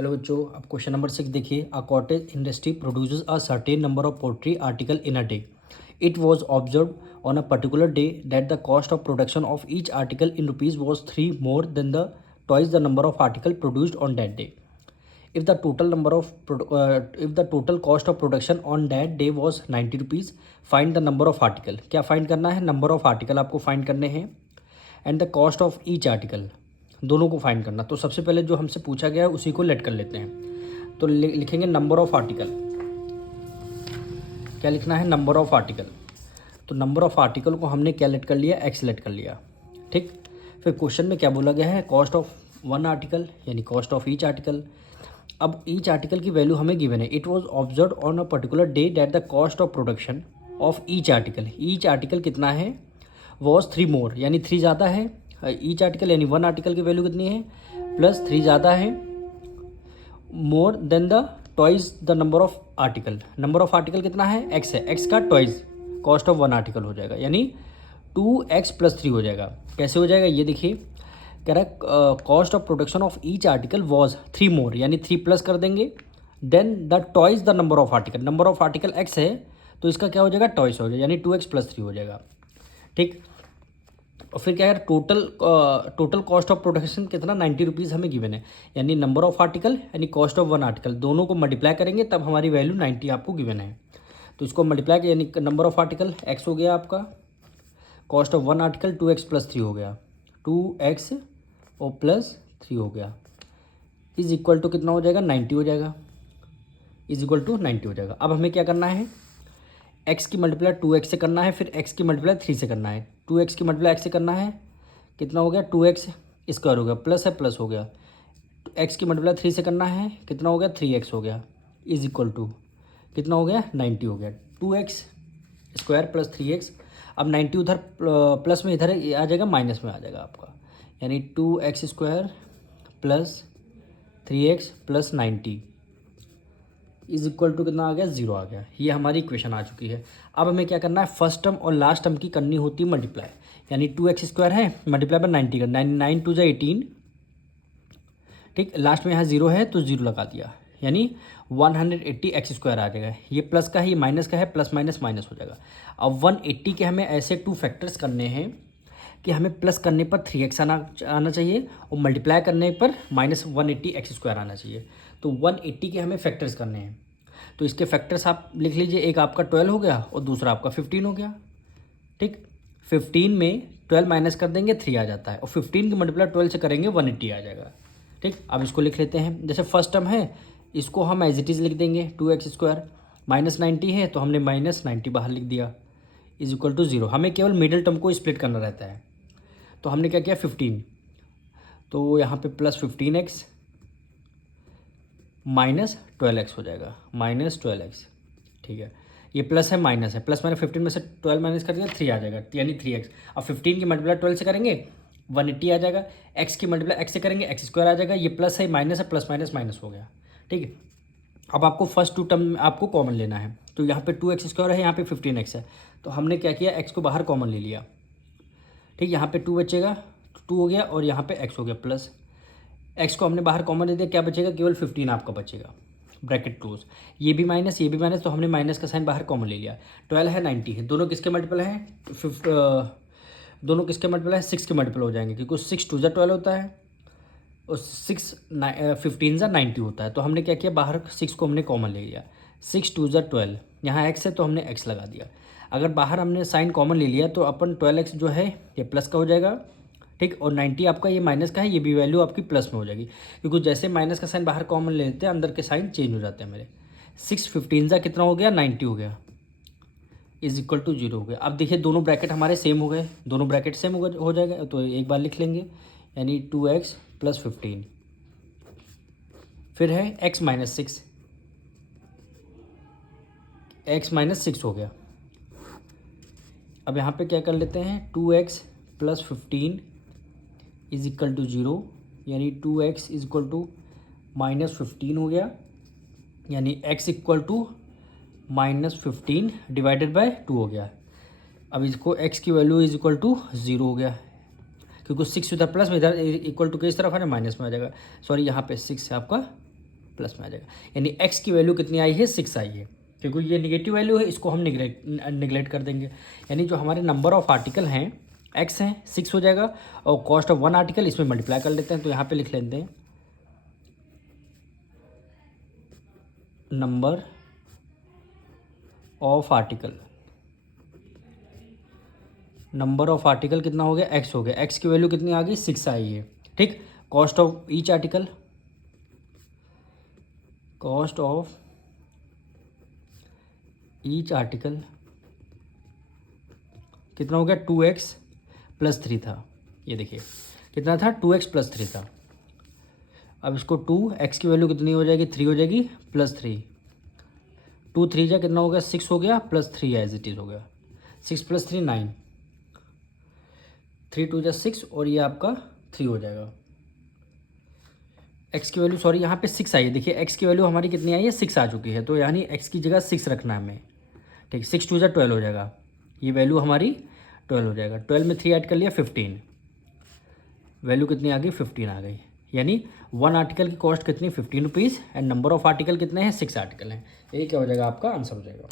Hello बच्चों, अब question number 6 देखिए। A cottage industry produces a certain number of poultry article in a day. It was observe on a particular day that the cost of production of each article in rupees was 3 more than the twice the number of article produced on that day. If the total number of if the total cost of production on that day was 90 rupees, find the number of article. क्या find करना है? Number of article आपको find करने हैं and the cost of each article, दोनों को find करना। तो सबसे पहले जो हमसे पूछा गया है उसी को लेट कर लेते हैं। तो लिखेंगे नंबर ऑफ आर्टिकल। क्या लिखना है? Number of article. तो नंबर ऑफ आर्टिकल को हमने क्या लेट कर लिया? एक्स लेट कर लिया। ठीक। फिर क्वेश्चन में क्या बोला गया है? कॉस्ट ऑफ वन आर्टिकल यानी कॉस्ट ऑफ ईच आर्टिकल। अब ईच आर्टिकल की वैल्यू हमें गिवन है। It was observe on a particular day that the cost of production of each article, each article कितना है? वॉज 3 more, यानी 3 ज़्यादा है। ईच आर्टिकल यानी वन आर्टिकल की वैल्यू कितनी है? प्लस 3 ज़्यादा है, more than the twice the number of article. Number of article कितना है? एक्स है, एक्स का twice cost of one article हो जाएगा, यानी 2x+3 हो जाएगा। कैसे हो जाएगा ये देखिए। कह रहा है cost of production of each article was 3 more, यानी 3 प्लस कर देंगे, then the twice the number of article. Number of article x है तो इसका क्या हो जाएगा? ट्वाइस हो जाएगा, यानी 2x+3 हो जाएगा। ठीक। और फिर क्या है? टोटल कॉस्ट ऑफ प्रोडक्शन कितना? 90 रुपीज़ हमें गिवन है, यानी नंबर ऑफ आर्टिकल यानी कॉस्ट ऑफ वन आर्टिकल, दोनों को मल्टीप्लाई करेंगे तब हमारी वैल्यू 90 आपको गिवन है। तो इसको मल्टीप्लाई यानी नंबर ऑफ आर्टिकल एक्स हो गया आपका, cost of one article 2x+3 हो गया, 2x और +3 हो गया, इज इक्वल टू कितना हो जाएगा? 90 हो जाएगा, इज इक्वल टू 90 हो जाएगा। अब हमें क्या करना है? एक्स की मल्टीप्लाई 2x से करना है, फिर एक्स की मल्टीप्लाई 3 से करना है। 2x की मल्टीप्लाई एक्स से करना है, कितना हो गया? 2x स्क्वायर हो गया, प्लस है प्लस हो गया। एक्स की मल्टीप्लाई 3 से करना है, कितना हो गया? 3x हो गया, इज इक्वल टू कितना हो गया? 90 हो गया। 2x square plus 3x। अब 90 उधर प्लस में इधर आ जाएगा, माइनस में आ जाएगा आपका, यानी 2x square plus 3x plus 90 is equal to कितना आ गया? 0 आ गया। ये हमारी इक्वेशन आ चुकी है। अब हमें क्या करना है? फर्स्ट टर्म और लास्ट टर्म की करनी होती है मल्टीप्लाई, यानी 2x स्क्वायर है मल्टीप्लाई बाय 90 का, 9 2 18। ठीक। लास्ट में यहाँ 0 है तो 0 लगा दिया, यानी 180 एक्स स्क्वायर आ जाएगा। ये प्लस का है, ये माइनस का है, प्लस माइनस माइनस हो जाएगा। अब 180 के हमें ऐसे 2 फैक्टर्स करने हैं कि हमें प्लस करने पर 3x आना चाहिए और मल्टीप्लाई करने पर -180 एक्स स्क्वायर आना चाहिए। तो 180 के हमें फैक्टर्स करने हैं, तो इसके फैक्टर्स आप लिख लीजिए। एक आपका 12 हो गया और दूसरा आपका 15 हो गया। ठीक। 15 में 12 माइनस कर देंगे 3 आ जाता है, और 15 की मल्टीप्लाई 12 से करेंगे 180 आ जाएगा। ठीक। अब इसको लिख लेते हैं। जैसे फर्स्ट टर्म है इसको हम एज इट इज़ लिख देंगे, 2x स्क्वायर -90 है तो हमने -90 बाहर लिख दिया, इज इक्वल टू 0। हमें केवल मिडिल टर्म को स्प्लिट करना रहता है। तो हमने क्या किया? 15, तो यहाँ पे +15x -12x हो जाएगा, -12x। ठीक है, ये प्लस है माइनस है, प्लस मैंने 15 में से 12 माइनस कर दिया, 3 आ जाएगा, यानी 3x। अब 15 की मल्टीप्लाई 12 से करेंगे 180 आ जाएगा, x की मल्टीप्लाई x से करेंगे x स्क्वायर आ जाएगा, ये प्लस है माइनस है, प्लस माइनस माइनस हो गया। ठीक है। अब आपको फर्स्ट 2 टर्म आपको कॉमन लेना है, तो यहाँ पे 2x स्क्वायर है, यहाँ पे 15x है, तो हमने क्या किया? x को बाहर कॉमन ले लिया। ठीक। यहाँ पे 2 बचेगा, 2 हो गया, और यहाँ पे x हो गया प्लस, x को हमने बाहर कॉमन ले दिया, क्या बचेगा? केवल 15 आपका बचेगा, ब्रैकेट क्लोज। ये भी माइनस, ये भी माइनस, तो हमने माइनस का साइन बाहर कॉमन ले लिया। 12 है, 90 है, दोनों किसके मल्टीपल हैं? दोनों किसके मल्टीपल है? 6 के मल्टीपल हो जाएंगे, क्योंकि 6 2 12 होता है और 6 15 90 होता है। तो हमने क्या किया? बाहर 6 को हमने कॉमन ले लिया, 6 2 12, यहाँ x है तो हमने x लगा दिया। अगर बाहर हमने साइन कॉमन ले लिया तो अपन 12x जो है ये प्लस का हो जाएगा। ठीक। और 90 आपका ये माइनस का है, ये भी वैल्यू आपकी प्लस में हो जाएगी, क्योंकि जैसे माइनस का साइन बाहर कॉमन ले लेते हैं अंदर के साइन चेंज हो जाते हैं मेरे। 6 15 कितना हो गया? 90 हो गया, इज इक्वल टू 0 हो गया। अब देखिए दोनों ब्रैकेट हमारे सेम हो गए, दोनों ब्रैकेट सेम हो जाएगा, तो एक बार लिख लेंगे, यानी 2x + 15, फिर है x - 6, x - 6 हो गया। अब यहाँ पे क्या कर लेते हैं? 2x + 15 इज इक्वल टू 0, यानी 2x इज इक्वल टू -15 हो गया, यानी x equal to -15 divided by 2 हो गया। अब इसको x की वैल्यू इज इक्वल टू 0 हो गया, क्योंकि 6 इधर प्लस में, इधर इक्वल टू के इस तरफ है ना, माइनस में आ जाएगा। सॉरी, यहाँ पे 6 है आपका प्लस में आ जाएगा, यानी एक्स की वैल्यू कितनी आई है 6 आई है, क्योंकि ये निगेटिव वैल्यू है, इसको हम निगलेक्ट कर देंगे। यानी जो हमारे नंबर ऑफ आर्टिकल हैं एक्स हैं 6 हो जाएगा, और कॉस्ट ऑफ वन आर्टिकल इसमें मल्टीप्लाई कर लेते हैं, तो यहाँ पे लिख लेते हैं number of article. Number of article कितना हो गया, एक्स हो गया, एक्स की वैल्यू कितनी आ गई 6 आई है, ठीक। Cost of each article, cost of each article कितना हो गया 2x + 3 था, ये देखिए कितना था 2x + 3 था। अब इसको 2x की वैल्यू कितनी हो जाएगी 3 हो जाएगी, +3, 2 3 जा कितना हो गया 6 हो गया, +3 एज इट इज़ हो गया, 6 + 3 9, 3 2 जा 6 और ये आपका 3 हो जाएगा। x की वैल्यू सॉरी यहाँ पे 6 आई है, देखिए x की वैल्यू हमारी कितनी आई है 6 आ चुकी है, तो यानी x की जगह 6 रखना है हमें, ठीक। 6 2 जा 12 हो जाएगा, ये वैल्यू हमारी 12 हो जाएगा, 12 में 3 ऐड कर लिया 15, वैल्यू कितनी आ गई 15 आ गई। यानी वन आर्टिकल की कॉस्ट कितनी 15 rupees, and number of article कितने हैं 6 आर्टिकल हैं, यही क्या हो जाएगा आपका आंसर हो जाएगा।